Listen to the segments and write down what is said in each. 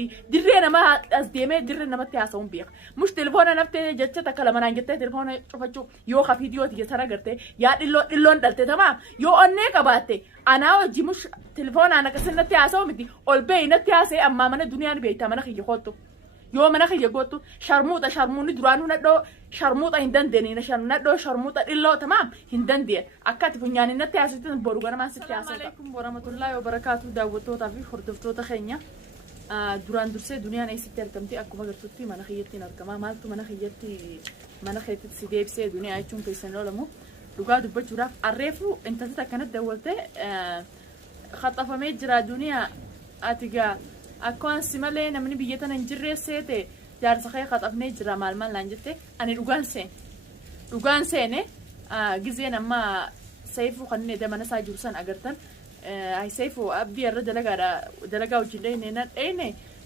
متي درينا ما أصديمه درينا ما تياسون بيخ مش تلفون نفته جتة كلام أنا جتة تلفون شوفوا يو خفيديو تيجي سنة قرته يا اللون دلته تمام يو أنك أباتة أنا وجي مش تلفون أنا كسرنا تياسون متي أول بين تياسة أما من الدنيا نبيتها من خيجي خطو يوم أنا خيجي قطو شرموني درانو ندو شرموطة هندن ديني ندو شرموطة إلا تمام هندن دين أكاد فنياني نتياسة تنبورو ما ستياسة. السلام عليكم ورحمة الله وبركاته دعوتو تافي خردفتو تخينيا duraan dursee duniyaan eessitti argamti akkuma agartutti mana kiyyattiin argama maaltu mana kiyyatti si deebisee duniyaa jechuun keessan oolamu dhugaa dubbachuudhaaf arreefu intalti akkanatti daawwalte khaxafamee jira duniyaa atigaa akkuma si malee namni biyya tana hin jirreessee ta'e jaarsa kee khaxafnee jira maal naan jette ani dhugaan seene gizeen amma sayfuu kanneen damana isaa jiru san agartan سيفو أبدي الرد دلقا وجلي نينا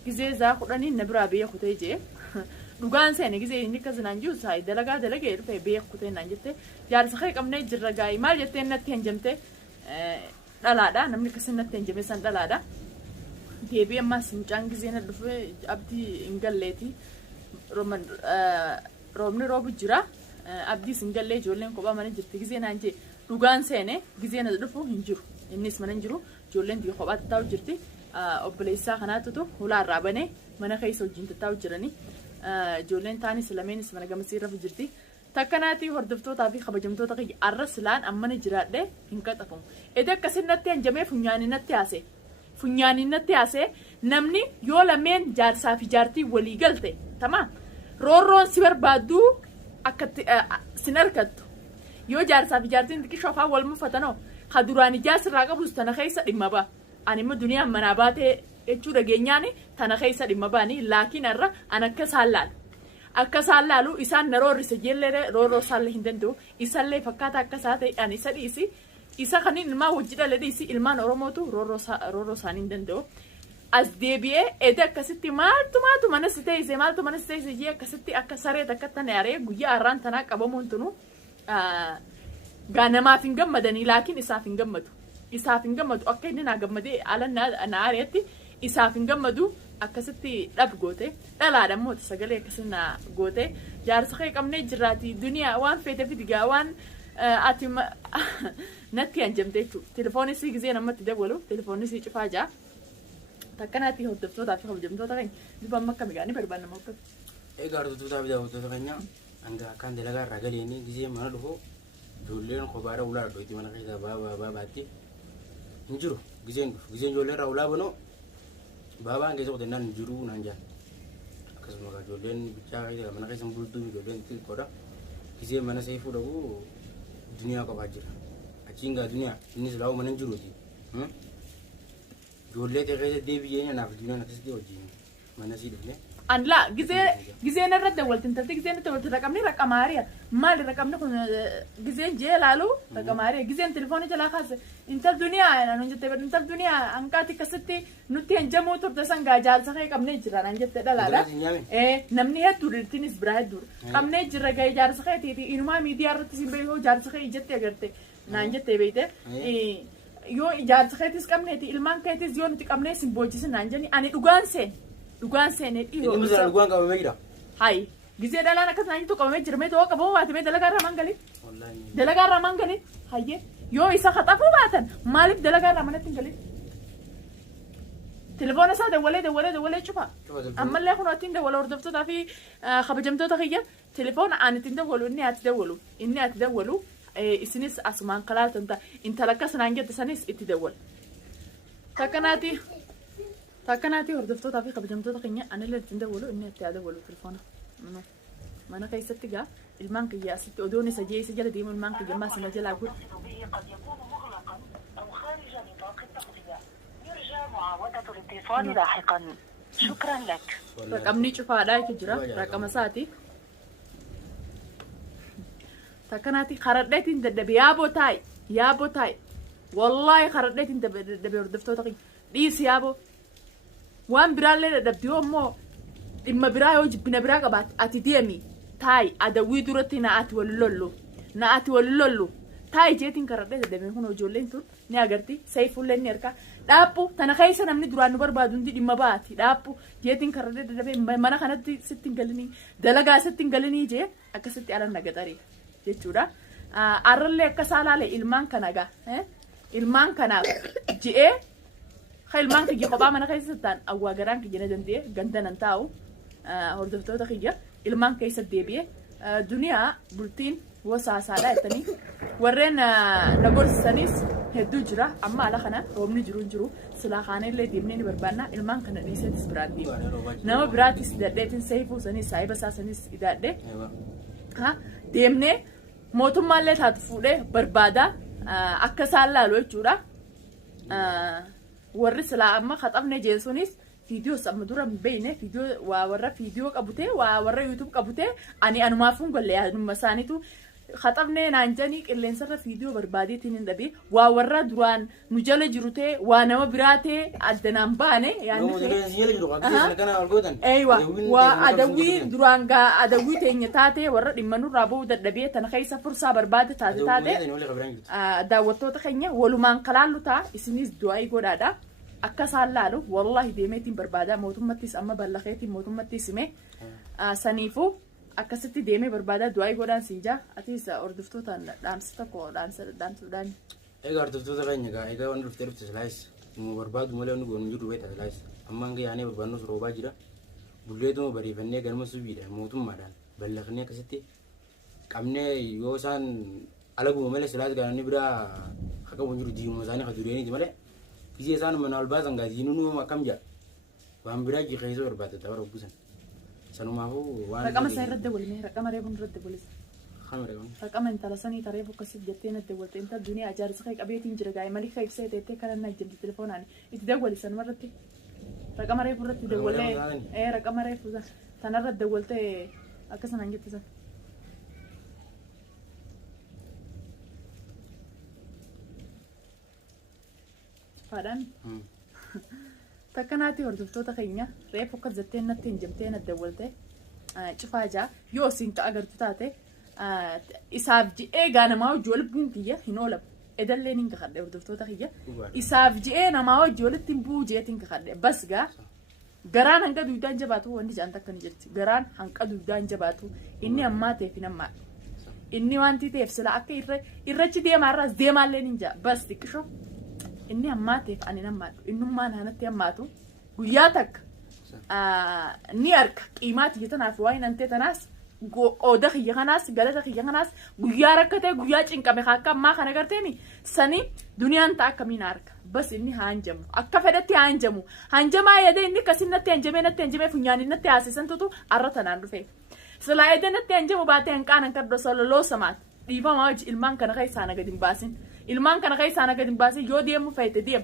جزء زاخدني نبرة بيه خطيجي لقان سنة جزء إنك زنانجوز هاي دلقا يرفع بيه خطين نانجته جار سخيك أمني جرجاي ما جتين نتين جمته لا نمني كسر نتين جمي سند لا تبي أما سمجان جزء ندفع أبدي إنجلتي رومن روب جرا أبدي سنجلة جولين كوبا من جت جزء نانجي لقان سنة جزء ندفع هنجر الناس من نجرو جولين دي خبات تاو جرتي أبليسا خناتو ولا رابني من خيس وجنت تاو جراني جولين تاني سلامين اسمنا جمسير في جرتي تكناتي هردفتو تافي خبجمتو تقي الرسلان أما نجرات ده إنكتفهم إذا كسرنا تين جميع فنياني نتياسة نمني يولا من جار سافي جارتي ولي قلتي تمام رورون سيبر بادو أكت سنركت يو جار سافي جارتي انتكي شوفها والمفتنو خدوراني جاس راقب لستنا خيسة إمبا أنا ما دنيا منابات إتشورا جينياني تنا خيسة إمباني لكن أرى أنا كسالالو إسان نرور رسجل رورو سال هندندو إسان لي فكاتا كساتي أنا سديسي إسا خنين ما وجد لديسي إلمان أروموتو رورو سان هندندو أزديبيه إذا كستي مالتو منستيزي جيه كستي أكسرة تكتنا ياري جويا أران تنا كبومونتنو غانا ما فين جمدني لكن إسافين جمدو أكيد ناقمدي على أنا عاريتي إسافين جمدو أكستي لب جوتي لا دموت سجلي كسرنا جوتي جالس خيك أمني جراتي دنيا وان فيتا في دجاوان أتيم نتي أنجمتيتو تلفوني سي زين أما تدولو تلفوني سي شفاجة تكناتي هو دفتو تافي خب جمتو تغين دبا مكة مجاني بربنا موقف إيه قارو تافي داو تغينيا أنجا كان دلقا رجليني جزء ما له جولين خبارة ولا دويتي من خيزة بابا باتي نجرو جزين جولين راولا بنو بابا عن كذا قدنا نجرو نانجا كسر مكان جولين بيجا من خيزة مبلتو جولين تي كورا جزين mana سيفو دهو دنيا كباجر أجينغا دنيا ini selalu mana nجرو دي جولين تخيزة دي بيجي نافع دنيا نكسر دي وجين mana sih deh أن لا جزء نرد دولت أنت جزء نتولت رقمني رقم عارية ما رقمني كون جزء جيلالو رقم عارية جزء تلفوني جلا خاص أنت الدنيا أنا نجت أنت الدنيا أنكاتي كستي نتي أنجمو تردسان جاجال سخي كم نيجرا نجت لا إيه نمني هدور تنس براد دور كم نيجرا جاي جار سخي تيتي إنه ما ميديا رتسين بيهو جار سخي جت أجرته نانجت بيته إيه يو جار سخي تيس كم نيتي إلمان كيتيس يو نتي كم نيسين بوجيس نانجني أنا دوغان سنة ini misalnya دوغان كم ميجرا هاي جزء ده أنا كسر نانجي تو كم ميجر ميتو كبوم واتمي دلقا رمان قلي هاي يو إسا خطفوا باتن مالك دلقا رمان تنقلي تلفون سا دولي شوفها أما اللي يخونوا تندولوا وردفتوا تافي خبجمتوا تخيّة تلفون أنا تندولوا إني أتدولوا إسنيس أسمان قلال انت لك سنانجي تسنيس اتدول تاكناتي وردفتو تافي خبجمتو تخيّة أنا اللي تندولوا إني أتدولوا تلفونه ما أنا كيستي جا المانك يا ستي أدوني سجل ديم المانك جماعة سنجل أقول قد يكون مغلقا أو خارج نطاق التغطية يرجى معاودة الاتصال لاحقا شكرا لك رقمني شوف هذا كجرا رقم ساتي تاكناتي خردت انت دبي يا بو تاي والله خردت انت دبي وردفتو تخيّة ديس يابو وان برالي دبيو مو إما براي وجب بنا براك بات أتديمي تاي أدوي دورتي نأتي ولولو taa'e jeetiin karradhee dadhabee kun ijoolleen tun ni agarti seeyfuullee ni erga dhaabbu tana keessa namni duraan nu barbaadu hundi dhimma baati dhaabbu jeetiin karradhee dadhabee mana kanatti sitti hin galinii dalagaa sitti hin galinii jee akkasitti alan nagaxarii jechuudha. Arrallee akka saalaale ilmaan kanagaa ilmaan kanaaf je'ee ilmaan kiyya kophaa mana keessa ta'an awwaa garaan kiyya na danda'e gandanan taa'u hordoftoota kiyya ilmaan keessa deebi'ee duniyaa bultiin wasaasaadha jettanii warreen na gorsisanis hedduu jira amma ala kana roobni jiru silaa kaanillee deemnee ni barbaanna ilmaan kana dhiiseetis biraan deema nama biraatis dadheetiin seeyfuu sanis saayiba saasanis idaadhe deemnee mootummaallee taatu fuudhee barbaada akka isaan laalu jechuudha. Warri silaa amma khaxabne jeesunis video amma dura beeyne video waa warra video qabute waa warra YouTube qabute ani anumaafuun golle yaaduma isaaniitu khaxabne naanjanii qilleensarra video barbaadeetiin hin dhabe waa warra duraan nu jala jirute waa nama biraatee addanaan baane waa adawwii duraan gaa adawwii teenya taate warra dhimma nurraa ba'uu dadhabee tana keessa fursaa barbaade taate daawwattoota keenya walumaan kalaallu ta'a isinis du'aa godhaadha. Akka isaan laalu wallahi deemeetiin barbaada mootummattis amma ballakeetiin mootummattis hime saniifuu akkasitti deemee barbaada du'aa godhaan siinjaa atis hordoftoota dhaamsa tokko dhaamsuudhaan. Egaa hordoftoota keenya egaa waan dhuftee silaayis nu barbaadu malee nu goonu jiru beektaa silaayis amma hanga yaanee barbaadnu roobaa jira bulleetuma bariifannee galma subiidha mootummaadhaan ballaqnee akkasitti qabnee yoo isaan alaguma malee silaayis gaananii biraa haqabu jiru diinuma isaanii kaduriyeeniiti malee. Kisi sana menal basan gaji nunu makam ja, bambira ji kaiso berbatu tahu robusan. Sanu mahu wan. Rakam saya rada boleh, rakam ada pun rada boleh. Kamera kan. Rakam entah sani tarik fokus jatuh nanti boleh. Entah dunia ajar sekai kabe tinjau gaya malik kaib saya tete karena naik jadi teleponan. Itu dah boleh sanu rada. Rakam ada pun rada boleh. Rakam ada pun sana rada boleh. Aku senang gitu sah. Padahal, takkan hati hordoftoota keenya reefu akka zatteen natti hin jabtee na dawwalte cufaa jaa yoo siinta agartu taate isaaf ji'ee gaa namaa hojii waliin kiyya hin oolamu edallee hin kakadhe hordoftoota kiyya isaaf ji'ee namaa hojii walitti hin bu'u jeetiin kakadhe bas gaa garaan hanga duudaan jabaatu wanti jaan takka ni jirti garaan hanga duudaan jabaatu inni ammaa ta'eef hin ammaa inni wanti ta'eef sila akka irrachi deemaarraas deemaallee hin jaa bas xiqqishoo. Inni ammateef ani nammaadhu innummaan hanatti ammaatu guyyaa takka ni arka qiimaati jetanaaf waa hinantee tanaas qooda kiyya kanaas galata kiyya kanaas guyyaa rakkatee guyyaa cinqame akka ammaa kana garteeni sani duniyaan ta'a akkamiin arka bas inni haanjamu akka fedhatti haanjamu hanjamaa yedee inni kasin natti hanjamee funyaanii natti haasisan tutu arra tanaan dhufe silaa yedee natti hanjamu baatee hanqaan hankardoo sololoo samaat dhiifamaa hojii ilmaan kana keessaa nagad hin baasin. Ilmaan kana keessaa naga dimbaasee yoo deemu fayyade deem.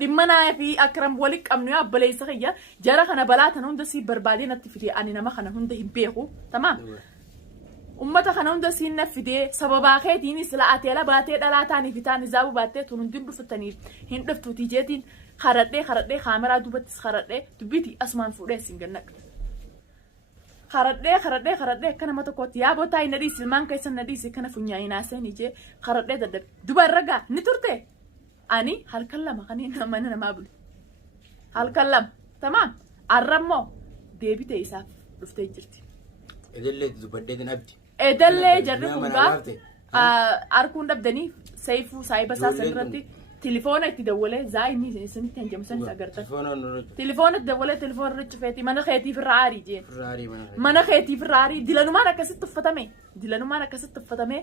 Dhimma naa fi akram waliin qabnu yaa baleessa kiyya jara kana balaa tan hunda si barbaadee natti fidee ani nama kana hunda hin beeku tamam. Ummata kana hunda si na fidee sababaa keetiin sila ateela baatee dhalaa taanii fi taanii zaabu baatee tun hundi dhufatanii hin dhuftuutii jeetiin karadhee kaameraa dubattis karadhee dubbiti asumaan fuudhee sin gannaq. Karadhee kana mata kooti yaa bootaa hin nadhiisi ilmaan keessa nadhiisi kana funyaa hin haaseen ijee karadhee dadhabe duba ragaa ni turte ani halkan lama kan mana namaa bulu halkan lama tamam arrammoo deebite isaaf dhuftee jirti. Edellee dubbadhee din abdi. Edellee jarri kungaa arkuun dhabdanii seeyfuu saayiba saasan irratti. Telefoona itti dawwalee zaayini isinitti hanjamsan agartan. Telefoona itti dawwalee telefoona irra cufeeti mana keetiif irra aarii jeen. Mana keetiif irra aarii dilanumaan akkasitti uffatame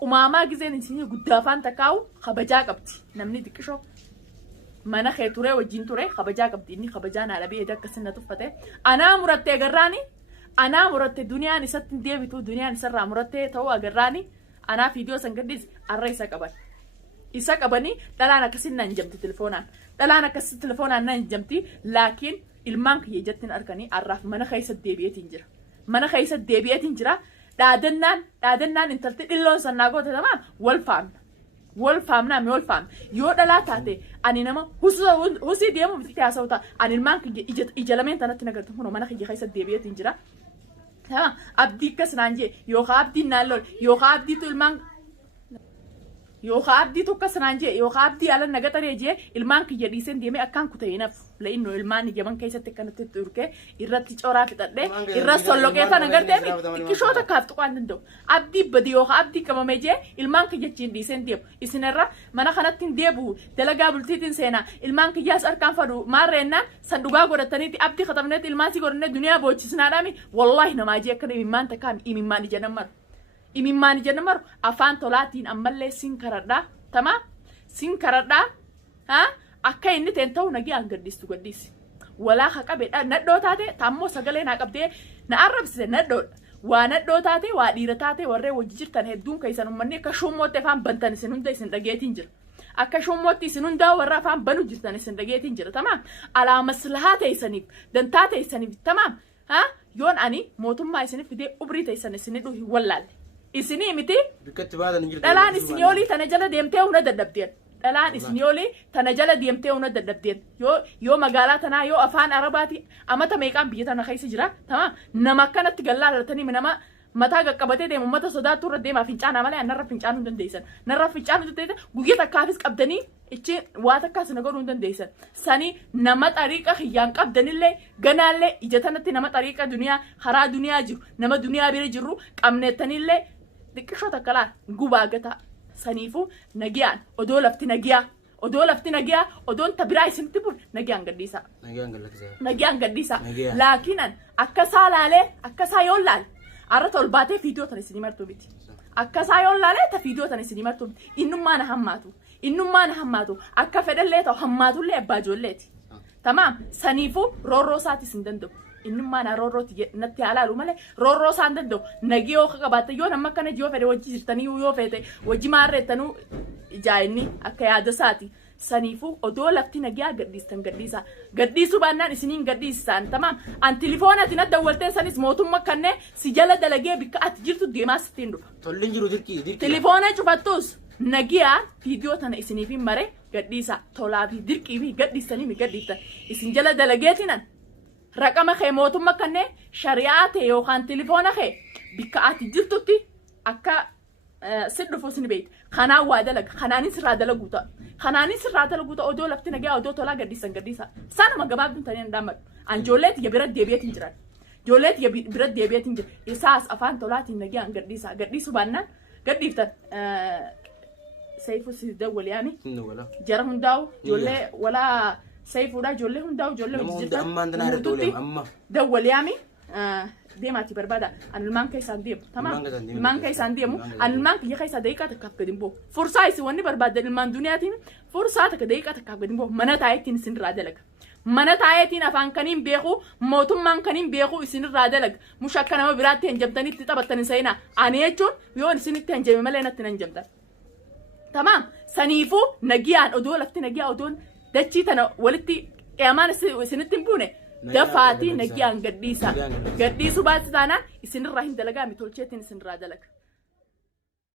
qumaamaa gizeen isin guddaa afaan takkaa'u kabajaa qabdi namni xiqqishoo mana kee ture wajjin ture kabajaa qabdi inni kabajaa naa dhabee akkasiin na tuffate anaa murattee agarraani anaa muratte duniyaan isatti deebitu duniyaan isarraa murattee ta'uu agarraani anaa fiidiyoo san gaddis arra isa qaban. Isa qabanii dhalaan akkasiin naan jamti telefoonaan dhalaan akkasitti telefoonaan naan jamti laakiin ilmaan kiyya jettiin arkanii arraaf mana keessa deebi'eetiin jira dhaadannaan intalti dhilloon sannaa goote tamaan wal faamna yoo dhalaa taate ani nama husii deemu biti haasa'u ta'a ani ilmaan kiyya ija lameen tanatti nagartu kunoo mana kiyya keessa deebi'eetiin jira abdii akkas naan jee yookaan abdiin naan lol yookaan abdiitu ilmaan يوخا أبدي توكا سنانجي يوخا أبدي على النجاتة ريجي المان كي جديسن ديمي أكان كتينف لأنه المان يجمن كيسة تكنت تركه يرتي تجارة في تدري يرسل لوكيتا نجارة كيشو تكافتو عندهم أبدي بدي يوخا أبدي كما ميجي المان كي جتين ديسن ديب إسنرة منا خناتين ديبو تلاقى بلتين سنة المان كي جاس أركان فدو مارينا صندوقا قرتني أبدي ختمنت المان سي قرنا الدنيا بوتشسنا رامي والله نما جي كنا إيمان تكام إيمان جنمر إيمان جنمر أفان طلعتين أملي سينكردا تمام سينكردا ها أكاين نتنتو نجي أنقديس تقديس ولا خكابي ندو تاتي تامو سجلين هكابتي نعرف سن ندو وندو تاتي وادير تاتي ورّي وجير تنهدون كيسان مني كشومو تفهم بنتن سنون ده سندقيتين جر أكشومو تسنون ده ورّا فهم بنو جرتن سندقيتين جر تمام على مصلحات يسنيف دنتات يسنيف تمام ها يون أني موتم ما يسنيف دي أبريت يسنيف هو ولال إسني متى؟ الآن إسنيولي تنجلا ديمتى ونددبتين. الآن إسنيولي تنجلا ديمتى ونددبتين. يو مقالاتنا يو أفان عرباتي أما تميكان بيتنا خيس جرا تمام نما كانت تقلّا رتني منما متى قبته ديم متى صدات تور ديم فينشان عمله أنا رف فينشان ودن ديسن نرف فينشان ودن ديسن بقيت كافيس قبدني إيش واتكاس نقول ودن ديسن سني نما طريقة خيان قبدني اللي جنالله إجتنا نما طريقة دنيا خرا دنيا جو نما دنيا بيرجرو أمنتني اللي دكشة تكلا جوباجتا سنيفو نجيان أدولفتي نجيا أدولفتي نجيا أدون تبراي سنتبور نجيان قديسا نجيان قديسا لكن أكسا لالي أكسا يولال عرفت الباتة فيديو تاني سينما توبيتي أكسا يولال تفيديو تاني سينما توبيتي إنه ما نهماتو أكفر اللي تو هماتو اللي باجولتي تمام سنيفو رورو ساتي سندندو إنما أنا رورو نتي على لومله رورو ساندو نجيو خبرت يو نما كان جيو فدي وجي تاني يو فدي وجي مارة تانو جايني أكيد ساتي سنيفو أدولفتي نجيا قديسو بنا نسنين قديسان تمام عن تليفونات ندولتين سنيس موتهم مكانه سجلة دلقي بك أتجرتو ديماس تندو تولين جرو ديركي تليفونات شفتوس نجيا فيديو تنا إسنيفين مرة قديسا تولا في ديركي في قديساني مقديسا إسنجلة دلقيتنا رقم خيموتهم مكانه شريعته يوخان تليفونه خي بكأت جلتوتي أكا سد فوسني بيت خنا وادلك خناني سرادلك وتا خناني سرادلك وتا أدو لفتنا جا أدو تولا قديسا سانا ما جماعة تاني ندمر عن جولات يبرد ديبيات إنجران جولات يبرد ديبيات إنجر إساس أفان تولات النجا عن قديسو بنا قديفتا سيفو سيدول يعني جرهم داو جولة ولا سيفو دا جولة هم داو جولة وجزيرتا دول يامي ديماتي بربادا أن المانك يسان ديم تمام المانك يسان ديمو أن المانك يخيسا ديكا تكاف قديمبو فرصة يسواني بربادا المان دنياتين فرصة ديكا تكاف قديمبو منا تايتين سن رادلك منا تايتين أفان كنين بيخو موتم مان كنين بيخو سن رادلك مشاكنا وبرات تنجمتني تتابتني سينا أنيجون يون سن تنجمي ملينا تنجمتا تمام سنيفو نجيان أدول أفتي نجيا أدون دتشي تنا ولتي كمان سنتين بونه دفاتي نجيان قديسا قديسو بس تانا يسن الرحيم دلقا متولشتين سن رادلك